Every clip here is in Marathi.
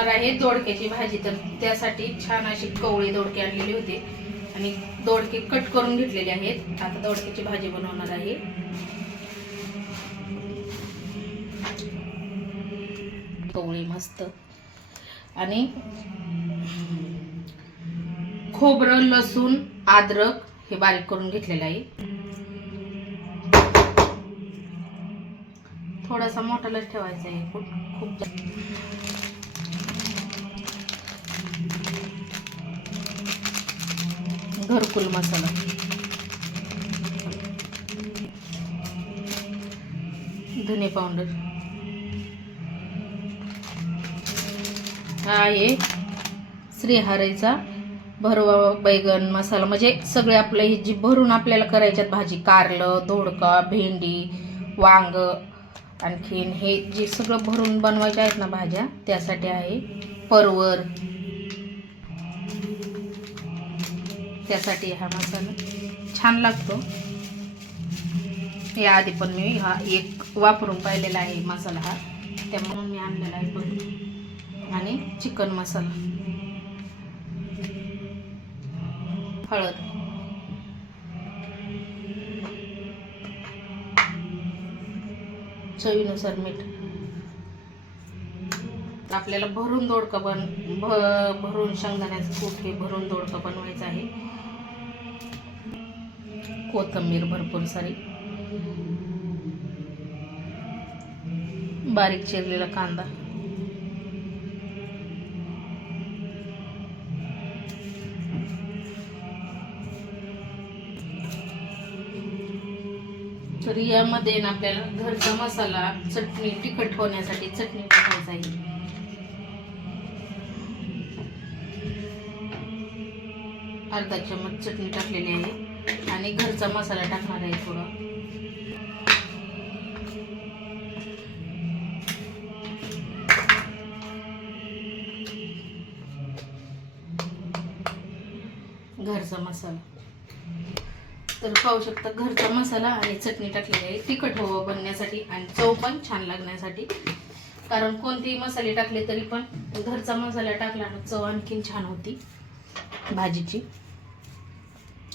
बनवणार आहे दोडक्याची भाजी. तर त्यासाठी छान अशी कवळी दोडके आणलेली होती. आणि दोडके कट करून घेतलेले आहेत. आता दोडक्याची भाजी बनवणार आहे. कवळी मस्त. आणि खोबरं लसूण अद्रक हे बारीक करून घेतलेलं आहे. थोडासा मोठालाच ठेवायचा आहे. खूप खूप घरकुल मसाला. धने पावडर. हा आहे श्रीहारेचा भरवा बैगन मसाला. म्हणजे सगळे आपलं हे जी भरून आपल्याला करायच्यात भाजी कारलं दोडका भेंडी वांग आणखीन हे जे सगळं भरून बनवायचे आहेत ना भाज्या त्यासाठी आहे परवर त्यासाठी हा मसाला छान लागतो. या आधी पण मी हा एक वापरून पाहिलेला आहे मसाला हा. त्यामुळे मी आणलेला आहे पण आणि चिकन मसाला. हळद. चवीनुसार मीठ. आपल्याला भरून दोडका बन भ भरून शेंगदाण्याचं कूट हे भरून दोडका बनवायचं आहे. कोथिंबीर भरपूर सारी. बारीक चिरलेला कांदा. तर यामध्ये ना आपल्याला घरचा मसाला चटणी तिखट होण्यासाठी चटणी टाकायचा आहे. अर्धा चमच चटणी टाकलेली आहे. आणि घरचा मसाला टाकणार आहे थोडा. घरचा मसाला. तर पाहू शकता घरचा मसाला आणि चटणी टाकलेली आहे. तिखट हवं बनण्यासाठी आणि चव पण छान लागण्यासाठी. कारण कोणतेही मसाले टाकले तरी पण घरचा मसाला टाकला ना चव आणखीन छान होती. भाजीची.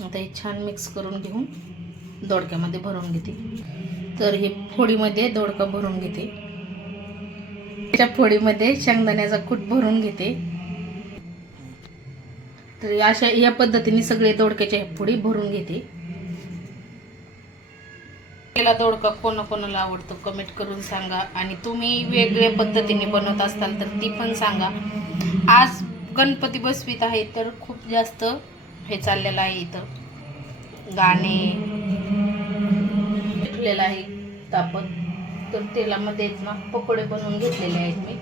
आता हे छान मिक्स करून घेऊन दोडक्यामध्ये भरून घेते. तर हे फोडीमध्ये दोडका भरून घेते. त्याच्या फोडीमध्ये शेंगदाण्याचा कूट भरून घेते. तर अशा या पद्धतीने सगळे दोडक्याच्या ह्या फोडी भरून घेते. केला दोडका कोणा कोणाला आवडतो कमेंट करून सांगा. आणि तुम्ही वेगळ्या पद्धतीने बनवत असाल तर ती पण सांगा. आज गणपती बसवीत आहे तर खूप जास्त हे चाललेलं आहे इथं. गाणे. घेतलेलं आहे तापत तर तेलामध्येच ना पकोडे बनवून घेतलेले आहेत मी.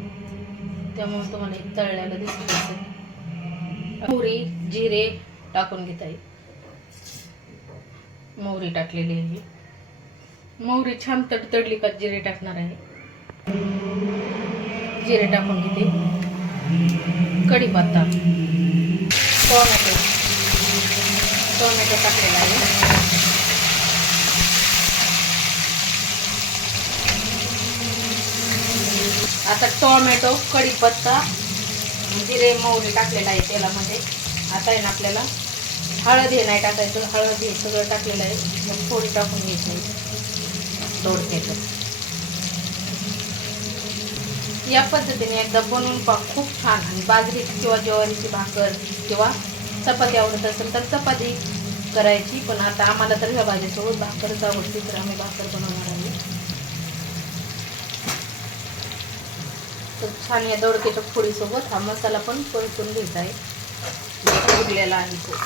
त्यामुळे तुम्हाला एक तळल्याला दिसत असेल. मोहरी जिरे टाकून घेत आहे. मोहरी टाकलेली आहे. मोहरी छान तडतडली का जिरे टाकणार आहे. जिरे टाकून घेते. कढीपत्ता. टोमॅटो टोमॅटो टाकलेला आहे आता टोमॅटो कढीपत्ता म्हणजे जिरे मोहरी टाकलेला आहे तेलामध्ये. आता आहे ना आपल्याला हळद हे नाही टाकायचं हळद हे सगळं टाकलेलं आहे. मग फोडी टाकून घ्यायची. आहे दोडक्याचं या पद्धतीने एकदा बनवून पा खूप छान. आणि बाजरी किंवा ज्वारीची भाकर किंवा चपाती आवडत असेल तर चपाती करायची पण आता आम्हाला तर ह्या भाज्यासोबत भाकरच आवडते तर आम्ही भाकर बनवणार आहे. तर छान या दोडक्याच्या फोडीसोबत हा मसाला पण परतून घ्यायचा आहे. उरलेला आहे तो.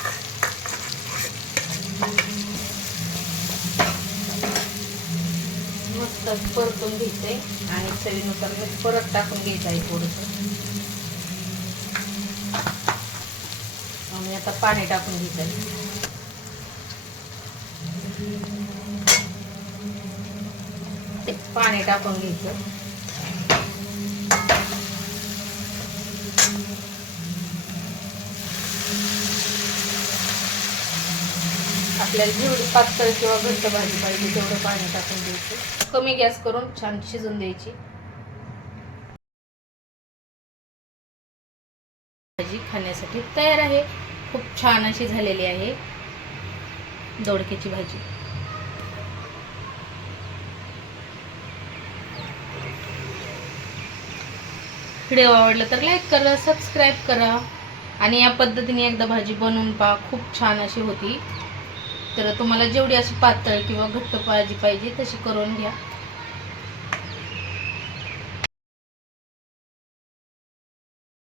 मस्त परतून घेते आणि चवीनुसार परत टाकून घ्यायचं आहे थोडंसं. मी आता पाणी टाकून घेते. पाणी टाकून घ्यायचं आपल्याला जेवढी पातळ किंवा घट्ट भाजी पाहिजे तेवढं पाणी टाकून द्यायचं. कमी गॅस करून छान शिजून द्यायची. भाजी खाण्यासाठी तयार आहे. खूप छान अशी झालेली आहे दोडक्याची भाजी. व्हिडिओ आवडला तर लाईक करा सबस्क्राईब करा आणि या पद्धतीने एकदा भाजी बनवून पहा. खूप छान अशी होती. तर तुम्हाला जेवढी अशी पातळ किंवा घट्ट भाजी पाहिजे तशी करून घ्या.